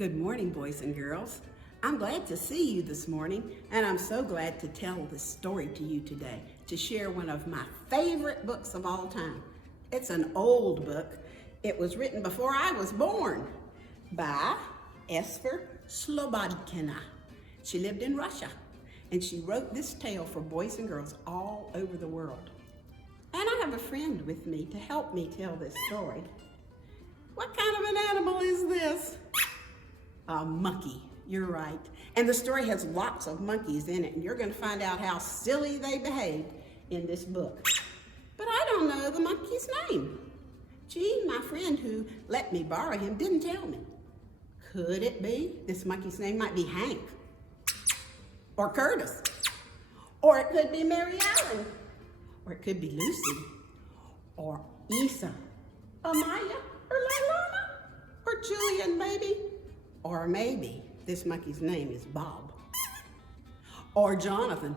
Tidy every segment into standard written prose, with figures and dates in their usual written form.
Good morning, boys and girls. I'm glad to see you this morning, and I'm so glad to tell this story to you today, to share one of my favorite books of all time. It's an old book. It was written before I was born by Esphyr Slobodkina. She lived in Russia, and she wrote this tale for boys and girls all over the world. And I have a friend with me to help me tell this story. What kind of an animal is this? A monkey, you're right. And the story has lots of monkeys in it, and you're going to find out how silly they behave in this book. But I don't know the monkey's name. Gee, my friend who let me borrow him didn't tell me. Could it be this monkey's name might be Hank? Or Curtis? Or it could be Mary Ellen? Or it could be Lucy? Or Isa? Or Maya? Or Leilana? Or Julian, maybe? Or maybe this monkey's name is Bob. Or Jonathan.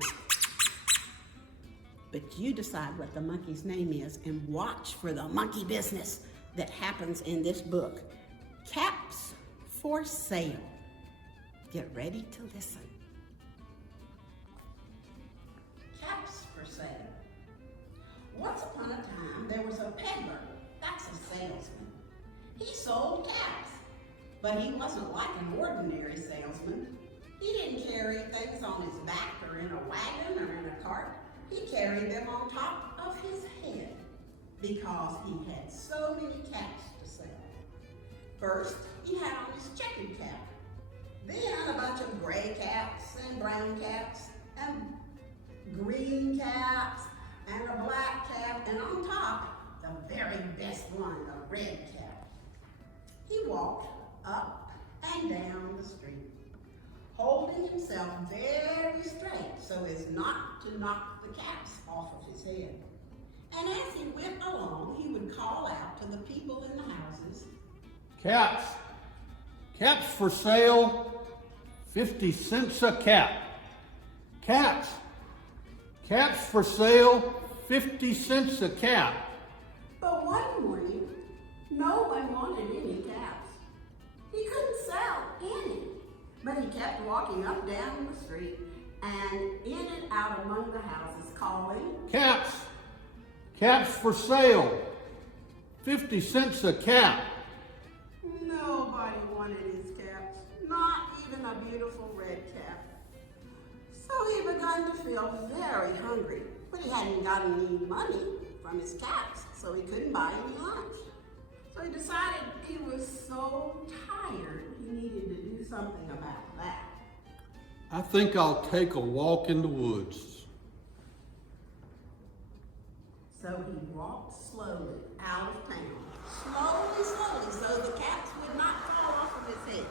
But you decide what the monkey's name is and watch for the monkey business that happens in this book. Caps for sale. Get ready to listen. Caps for sale. Once upon a time, there was a peddler, that's a salesman. He sold caps, but he wasn't like an ordinary salesman. He didn't carry things on his back or in a wagon or in a cart. He carried them on top of his head because he had so many caps to sell. First, he had on his checkered cap, then a bunch of gray caps and brown caps and green caps and a black cap, and on top, the very best one, a red cap. He walked up and down the street, holding himself very straight so as not to knock the caps off of his head. And as he went along, he would call out to the people in the houses, Caps. Caps for sale, 50 cents a cap. Caps. Caps for sale, 50 cents a cap. But one morning, no one wanted any caps. He couldn't sell any, but he kept walking up down the street and in and out among the houses calling, Caps. Caps for sale, 50 cents a cap. Nobody wanted his caps, not even a beautiful red cap. So he began to feel very hungry, but he hadn't got any money from his caps, so he couldn't buy any lunch. So he decided he was so tired, he needed to do something about that. I think I'll take a walk in the woods. So he walked slowly out of town, slowly, so the caps would not fall off of his head.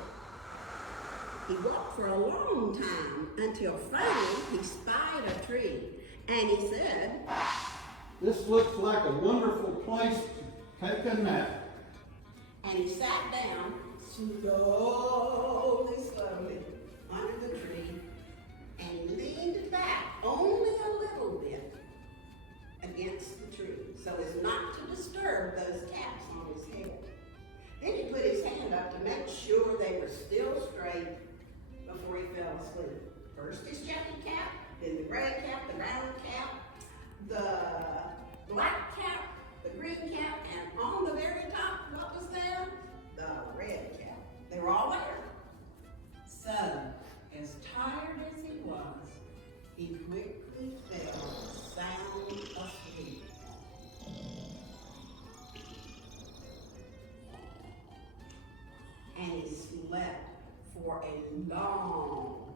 He walked for a long time until finally he spied a tree, and he said, This looks like a wonderful place to take a nap. and he sat down slowly under the tree and leaned back only a little bit against the tree so as not to disturb those caps on his head. Then he put his hand up to make sure they were still straight before he fell asleep. First his checkered cap, then the gray cap, the brown cap, the black cap, the green cap, and on the very top, what was there? The red cap. They were all there. So, as tired as he was, he quickly fell sound asleep. And he slept for a long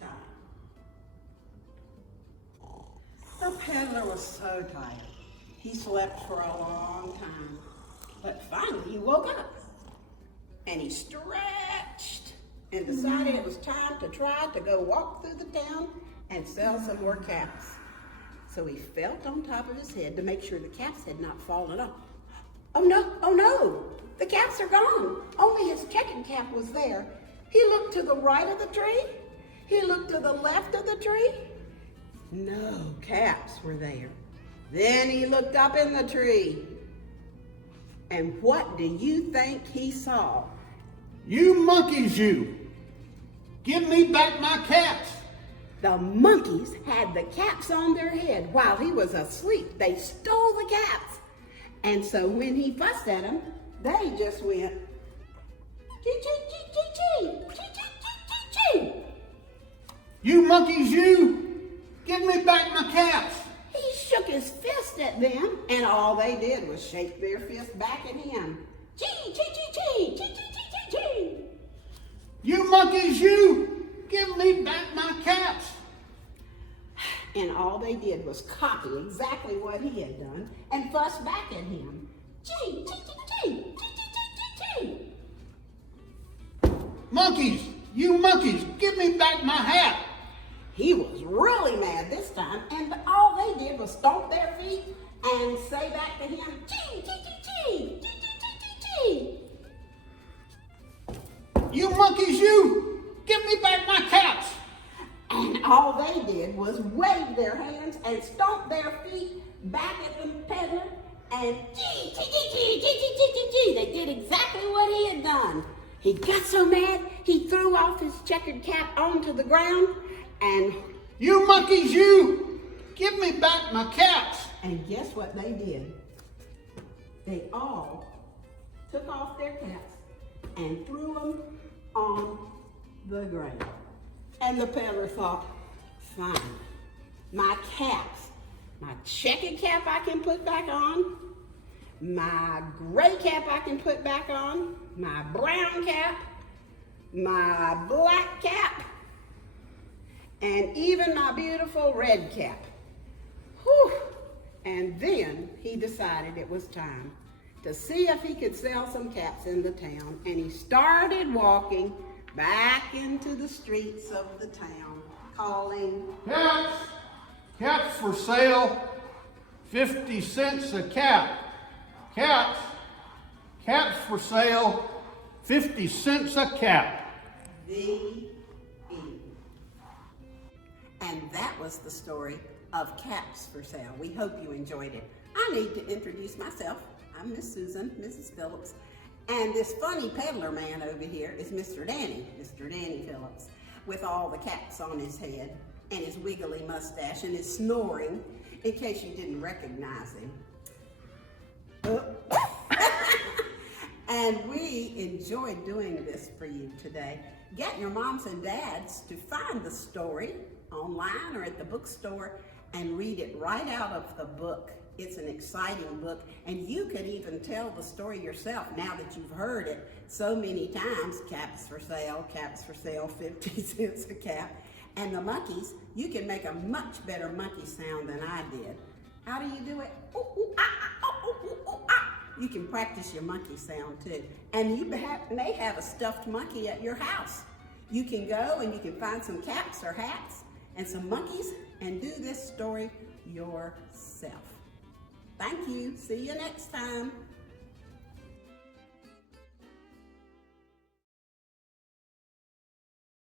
time. The peddler was so tired. He slept for a long time, but finally he woke up and he stretched and decided it was time to try to go walk through the town and sell some more caps. So he felt on top of his head to make sure the caps had not fallen off. Oh no, the caps are gone. Only his checkered cap was there. He looked to the right of the tree. He looked to the left of the tree. No caps were there. Then he looked up in the tree. And what do you think he saw? You monkeys, you! Give me back my caps! The monkeys had the caps on their head while he was asleep. They stole the caps. And so when he fussed at them, they just went, chee, chee, chee, chee, chee, chee, chee, chee, chee, chee. You monkeys, you! Give me back my caps! He shook his fist at them, and all they did was shake their fist back at him. Chee, chee, chee, chee, chee, chee, chee, chee, chee. You monkeys, you! Give me back my caps! And all they did was copy exactly what he had done and fuss back at him. Chee, chee, chee, chee, chee, chee, chee, chee. Monkeys! You monkeys! Give me back my hat! He was really mad this time, and all they did was stomp their feet and say back to him, chee, chee, chee, chee, chee, chee, chee, chee. You monkeys, you! Give me back my caps! And all they did was wave their hands and stomp their feet back at the peddler and chee, chee, chee, chee, chee, chee, chee, chee, chee. They did exactly what he had done. He got so mad, he threw off his checkered cap onto the ground and... You monkeys, you! Give me back my caps! And guess what they did? They all took off their caps and threw them on the ground. And the peddler thought, fine, my caps, my checkered cap I can put back on, my gray cap I can put back on, my brown cap, my black cap, and even my beautiful red cap. Whew. And then he decided it was time to see if he could sell some caps in the town, and he started walking back into the streets of the town, calling, Caps! Caps for sale, 50 cents a cap. Caps! Caps for sale, 50 cents a cap. the end. And that was the story of Caps for Sale. We hope you enjoyed it. I need to introduce myself. I'm Miss Susan, Mrs. Phillips. And this funny peddler man over here is Mr. Danny Phillips, with all the caps on his head and his wiggly mustache and his snoring, in case you didn't recognize him. And we enjoyed doing this for you today. Get your moms and dads to find the story online or at the bookstore and read it right out of the book. It's an exciting book, and you could even tell the story yourself now that you've heard it so many times. Caps for sale, 50 cents a cap. And the monkeys, you can make a much better monkey sound than I did. How do you do it? Ooh, ooh, ah, ah, ooh, ooh, ooh, ah. You can practice your monkey sound too. And you may have a stuffed monkey at your house. You can go and you can find some caps or hats and some monkeys and do this story yourself. Thank you. See you next time.